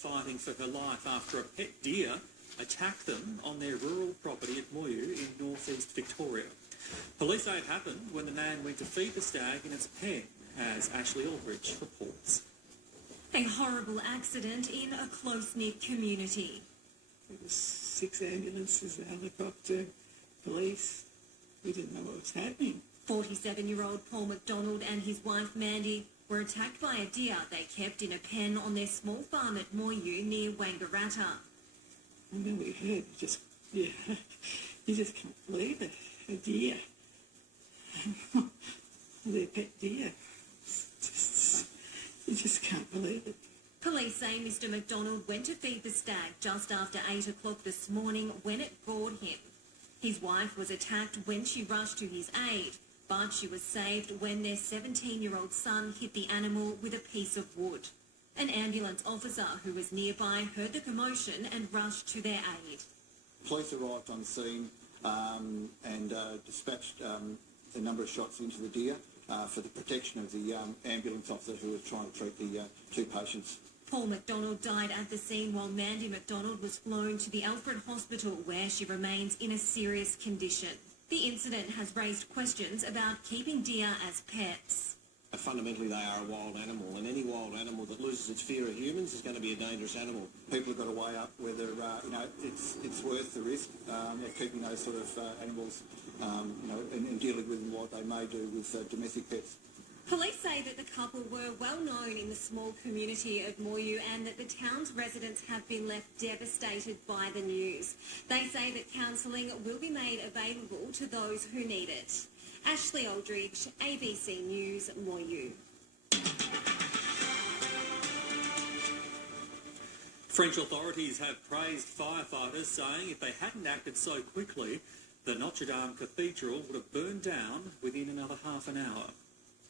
fighting for her life after a pet deer attacked them on their rural property at Moyu in northeast Victoria. Police say it happened when the man went to feed the stag in its pen, as Ashley Aldridge reports. A horrible accident in a close-knit community. There was 6 ambulances, a helicopter, police. We didn't know what was happening. 47-year-old Paul McDonald and his wife Mandy were attacked by a deer they kept in a pen on their small farm at Moyu near Wangaratta. And then we heard, you just can't believe it, a deer. Their pet deer. You just can't believe it. Police say Mr McDonald went to feed the stag just after 8 o'clock this morning when it gored him. His wife was attacked when she rushed to his aid, but she was saved when their 17-year-old son hit the animal with a piece of wood. An ambulance officer who was nearby heard the commotion and rushed to their aid. Police arrived on scene and dispatched a number of shots into the deer for the protection of the ambulance officer who was trying to treat the 2 patients. Paul McDonald died at the scene while Mandy McDonald was flown to the Alfred Hospital where she remains in a serious condition. The incident has raised questions about keeping deer as pets. Fundamentally, they are a wild animal, and any wild animal that loses its fear of humans is going to be a dangerous animal. People have got to weigh up whether it's worth the risk of keeping those sort of animals, and dealing with what they may do with domestic pets. Police say that the couple were well known in the small community of Moyu and that the town's residents have been left devastated by the news. They say that counselling will be made available to those who need it. Ashley Aldridge, ABC News, Moyu. French authorities have praised firefighters, saying if they hadn't acted so quickly, the Notre Dame Cathedral would have burned down within another half an hour.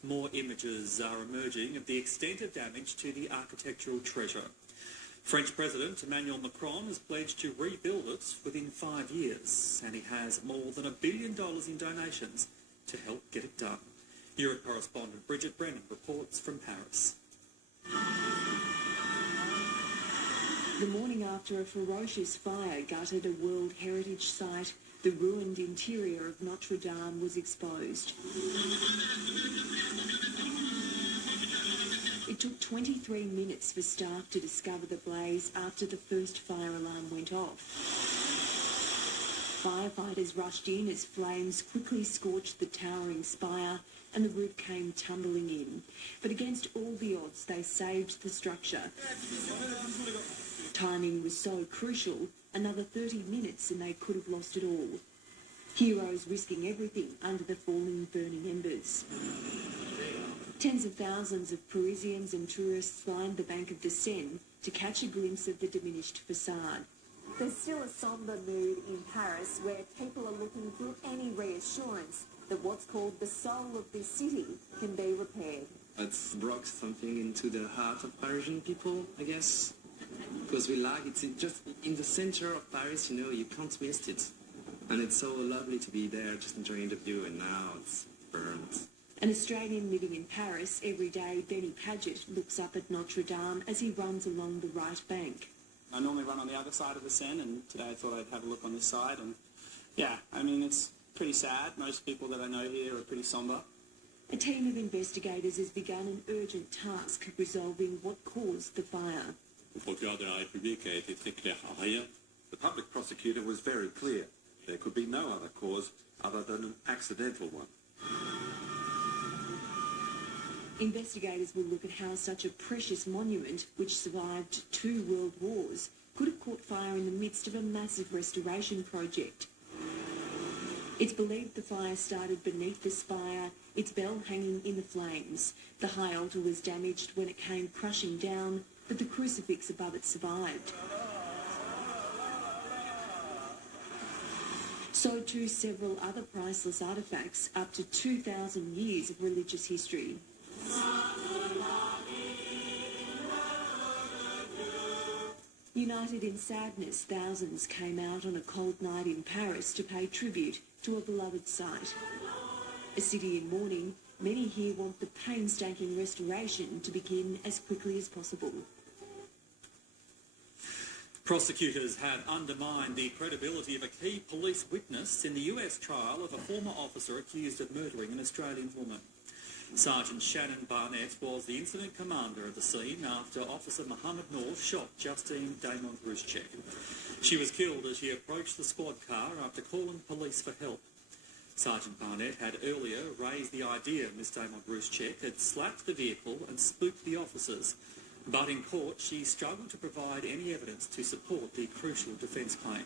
More images are emerging of the extent of damage to the architectural treasure. French President Emmanuel Macron has pledged to rebuild it within 5 years, and he has more than $1 billion in donations to help get it done. Europe correspondent Bridget Brennan reports from Paris. The morning after a ferocious fire gutted a World Heritage Site, the ruined interior of Notre Dame was exposed. It took 23 minutes for staff to discover the blaze after the first fire alarm went off. Firefighters rushed in as flames quickly scorched the towering spire and the roof came tumbling in. But against all the odds, they saved the structure. Timing was so crucial, another 30 minutes and they could have lost it all. Heroes risking everything under the falling burning embers. Tens of thousands of Parisians and tourists lined the bank of the Seine to catch a glimpse of the diminished facade. There's still a sombre mood in Paris where people are looking for any reassurance that what's called the soul of this city can be repaired. It's brought something into the heart of Parisian people, I guess, because we like it. It's just in the center of Paris, you can't miss it. And it's so lovely to be there, just enjoying the view, and now it's burned. An Australian living in Paris every day, Benny Paget, looks up at Notre Dame as he runs along the right bank. I normally run on the other side of the Seine, and today I thought I'd have a look on this side. And yeah, I mean, it's pretty sad. Most people that I know here are pretty sombre. A team of investigators has begun an urgent task resolving what caused the fire. The public prosecutor was very clear. There could be no other cause other than an accidental one. Investigators will look at how such a precious monument, which survived 2 world wars, could have caught fire in the midst of a massive restoration project. It's believed the fire started beneath the spire, its bell hanging in the flames. The high altar was damaged when it came crushing down, but the crucifix above it survived. So too several other priceless artefacts, up to 2,000 years of religious history. United in sadness, thousands came out on a cold night in Paris to pay tribute to a beloved site. A city in mourning, many here want the painstaking restoration to begin as quickly as possible. Prosecutors have undermined the credibility of a key police witness in the US trial of a former officer accused of murdering an Australian woman. Sergeant Shannon Barnett was the incident commander of the scene after Officer Mohammed Noor shot Justine Damon-Gruschek. She was killed as she approached the squad car after calling police for help. Sergeant Barnett had earlier raised the idea Ms Damon-Gruschek had slapped the vehicle and spooked the officers, but in court she struggled to provide any evidence to support the crucial defence claim.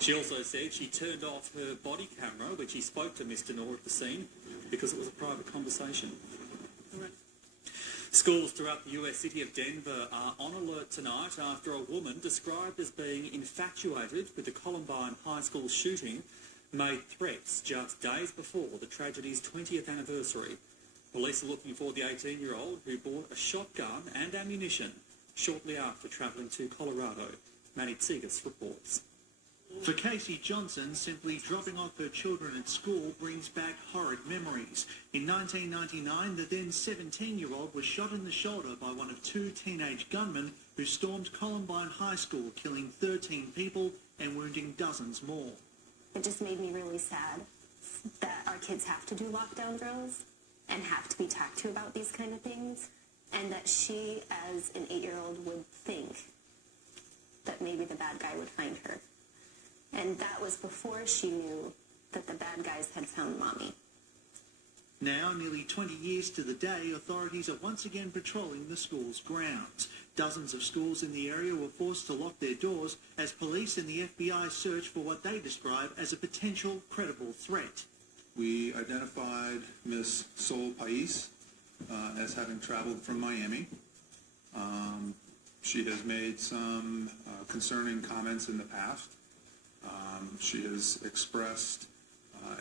She also said she turned off her body camera when she spoke to Mr Noor at the scene because it was a private conversation. Schools throughout the US city of Denver are on alert tonight after a woman described as being infatuated with the Columbine High School shooting made threats just days before the tragedy's 20th anniversary. Police are looking for the 18-year-old who bought a shotgun and ammunition shortly after travelling to Colorado. Manny Tsigas reports. For Casey Johnson, simply dropping off her children at school brings back horrid memories. In 1999, the then 17-year-old was shot in the shoulder by one of two teenage gunmen who stormed Columbine High School, killing 13 people and wounding dozens more. It just made me really sad that our kids have to do lockdown drills and have to be talked to about these kind of things, and that she, as an 8-year-old, would think that maybe the bad guy would find her. And that was before she knew that the bad guys had found Mommy. Now, nearly 20 years to the day, authorities are once again patrolling the school's grounds. Dozens of schools in the area were forced to lock their doors as police and the FBI search for what they describe as a potential credible threat. We identified Miss Sol Pais as having traveled from Miami. She has made some concerning comments in the past. She has expressed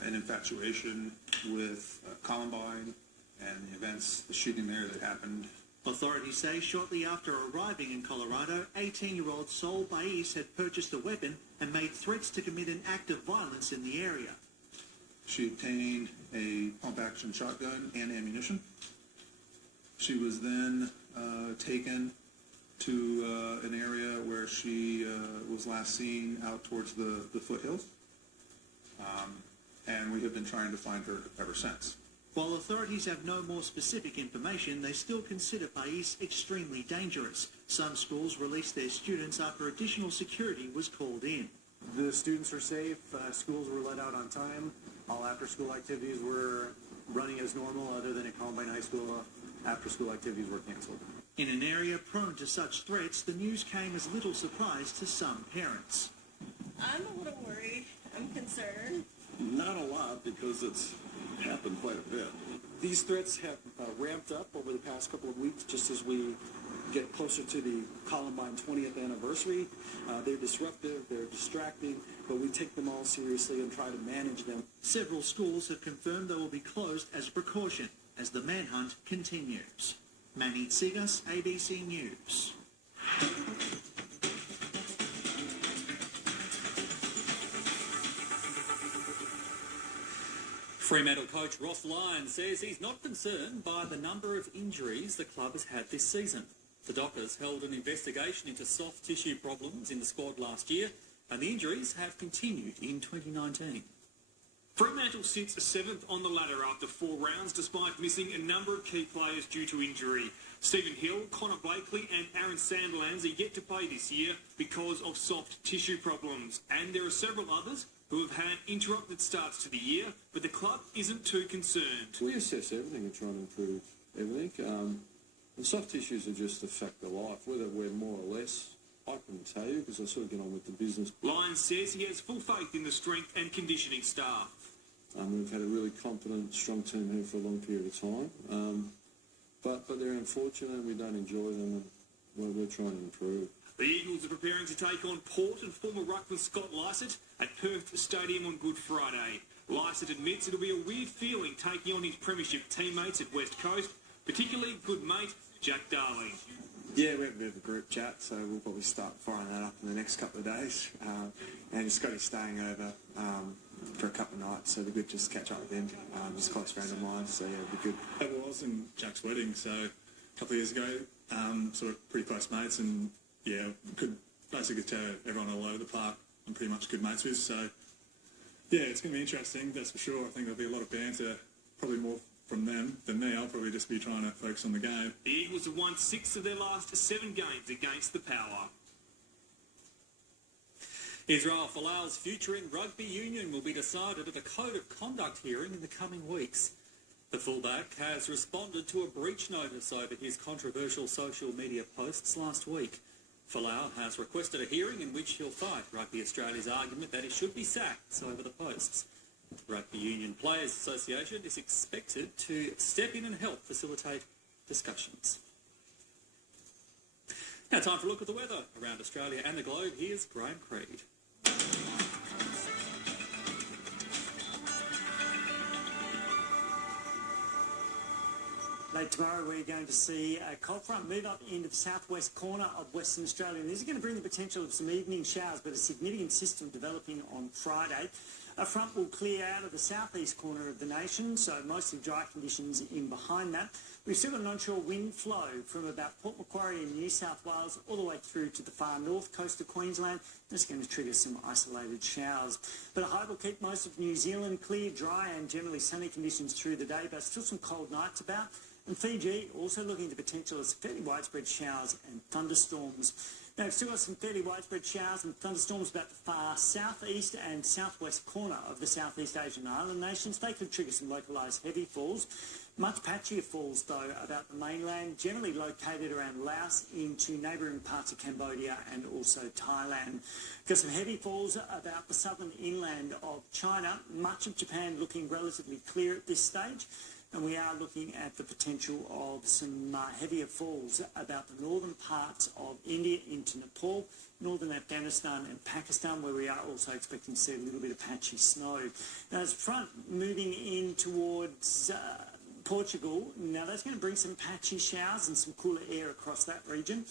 an infatuation with Columbine and the events, the shooting there that happened. Authorities say shortly after arriving in Colorado, 18-year-old Sol Pais had purchased a weapon and made threats to commit an act of violence in the area. She obtained a pump-action shotgun and ammunition. She was then taken to an area where she was last seen out towards the foothills, and we have been trying to find her ever since. While authorities have no more specific information, they still consider Pais extremely dangerous. Some schools released their students after additional security was called in. The students are safe, schools were let out on time, all after-school activities were running as normal other than at Columbine High School. After-school activities were canceled. In an area prone to such threats, the news came as little surprise to some parents. I'm a little worried. I'm concerned. Not a lot, because it's happened quite a bit. These threats have ramped up over the past couple of weeks just as we get closer to the Columbine 20th anniversary. They're disruptive, they're distracting, but we take them all seriously and try to manage them. Several schools have confirmed they will be closed as a precaution as the manhunt continues. Manny Tsigas, ABC News. Fremantle coach Ross Lyon says he's not concerned by the number of injuries the club has had this season. The Dockers held an investigation into soft tissue problems in the squad last year, and the injuries have continued in 2019. Fremantle sits 7th on the ladder after 4 rounds, despite missing a number of key players due to injury. Stephen Hill, Connor Blakely and Aaron Sandilands are yet to play this year because of soft tissue problems. And there are several others who have had interrupted starts to the year, but the club isn't too concerned. We assess everything and try and improve everything. The soft tissues are just a fact of life, whether we're more or less. I couldn't tell you because I sort of get on with the business. Lyons says he has full faith in the strength and conditioning staff. We've had a really competent, strong team here for a long period of time. But they're unfortunate and we don't enjoy them, and we're trying to improve. The Eagles are preparing to take on Port and former ruckman Scott Lycett at Perth Stadium on Good Friday. Lycett admits it'll be a weird feeling taking on his premiership teammates at West Coast, particularly good mate Jack Darling. Yeah, we have a bit of a group chat, so we'll probably start firing that up in the next couple of days. And Scotty's staying over for a couple of nights, so it'll be good just to catch up with him. He's a close friend of mine, so yeah, it'll be good. Well, I was in Jack's wedding, so a couple of years ago, sort of pretty close mates, and yeah, could basically everyone all over the park I'm pretty much good mates with. So, yeah, it's going to be interesting, that's for sure. I think there'll be a lot of banter, probably more from them than me. I'll probably just be trying to focus on the game. The Eagles have won 6 of their last 7 games against the Power. Israel Folau's future in rugby union will be decided at a code of conduct hearing in the coming weeks. The fullback has responded to a breach notice over his controversial social media posts last week. Folau has requested a hearing in which he'll fight Rugby Australia's argument that he should be sacked over the posts. The Rugby Union Players Association is expected to step in and help facilitate discussions. Now time for a look at the weather around Australia and the globe. Here's Graham Creed. Late tomorrow we're going to see a cold front move up into the southwest corner of Western Australia. And this is going to bring the potential of some evening showers, but a significant system developing on Friday. A front will clear out of the southeast corner of the nation, so mostly dry conditions in behind that. We've still got an onshore wind flow from about Port Macquarie in New South Wales all the way through to the far north coast of Queensland. That's going to trigger some isolated showers. But a high will keep most of New Zealand clear, dry and generally sunny conditions through the day, but still some cold nights about. And Fiji also looking at the potential of some fairly widespread showers and thunderstorms. Now, we've still got some fairly widespread showers and thunderstorms about the far southeast and southwest corner of the Southeast Asian island nations. They could trigger some localised heavy falls. Much patchier falls, though, about the mainland, generally located around Laos into neighbouring parts of Cambodia and also Thailand. Got some heavy falls about the southern inland of China. Much of Japan looking relatively clear at this stage. And we are looking at the potential of some heavier falls about the northern parts of India into Nepal, northern Afghanistan and Pakistan, where we are also expecting to see a little bit of patchy snow. Now, as front moving in towards Portugal, now that's going to bring some patchy showers and some cooler air across that region.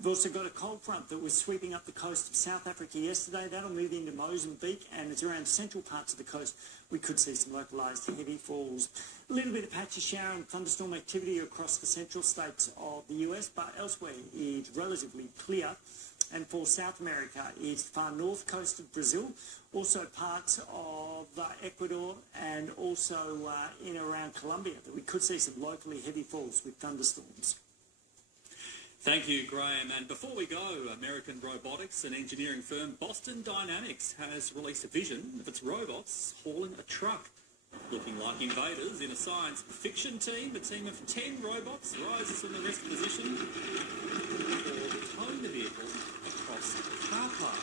We've also got a cold front that was sweeping up the coast of South Africa yesterday. That'll move into Mozambique, and it's around central parts of the coast. We could see some localised heavy falls. A little bit of patchy shower and thunderstorm activity across the central states of the US, but elsewhere it's relatively clear. And for South America, it's the far north coast of Brazil, also parts of Ecuador, and also in around Colombia that we could see some locally heavy falls with thunderstorms. Thank you, Graham. And before we go, American robotics and engineering firm Boston Dynamics has released a vision of its robots hauling a truck. Looking like invaders in a science fiction team, a team of 10 robots rises from the rest position for towing the vehicle across a car park.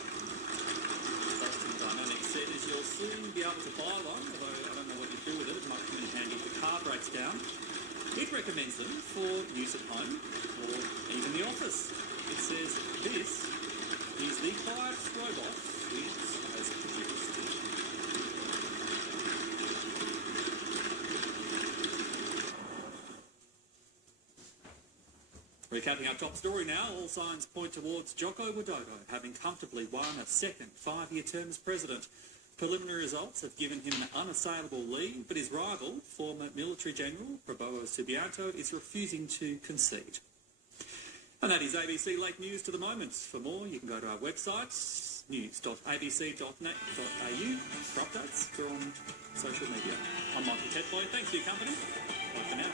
Boston Dynamics said as you'll soon be able to buy one, although I don't know what you do with it. It might come in handy if the car breaks down. It recommends them for use at home or even the office. It says this is the quietest robot it has produced. Recapping our top story now, all signs point towards Joko Widodo having comfortably won a second 5-year term as president. Preliminary results have given him an unassailable lead, but his rival, former military general Prabowo Subianto, is refusing to concede. And that is ABC Late News to the moment. For more, you can go to our website, news.abc.net.au, for updates or on social media. I'm Michael Tetlow. Thanks for your company. Bye for now.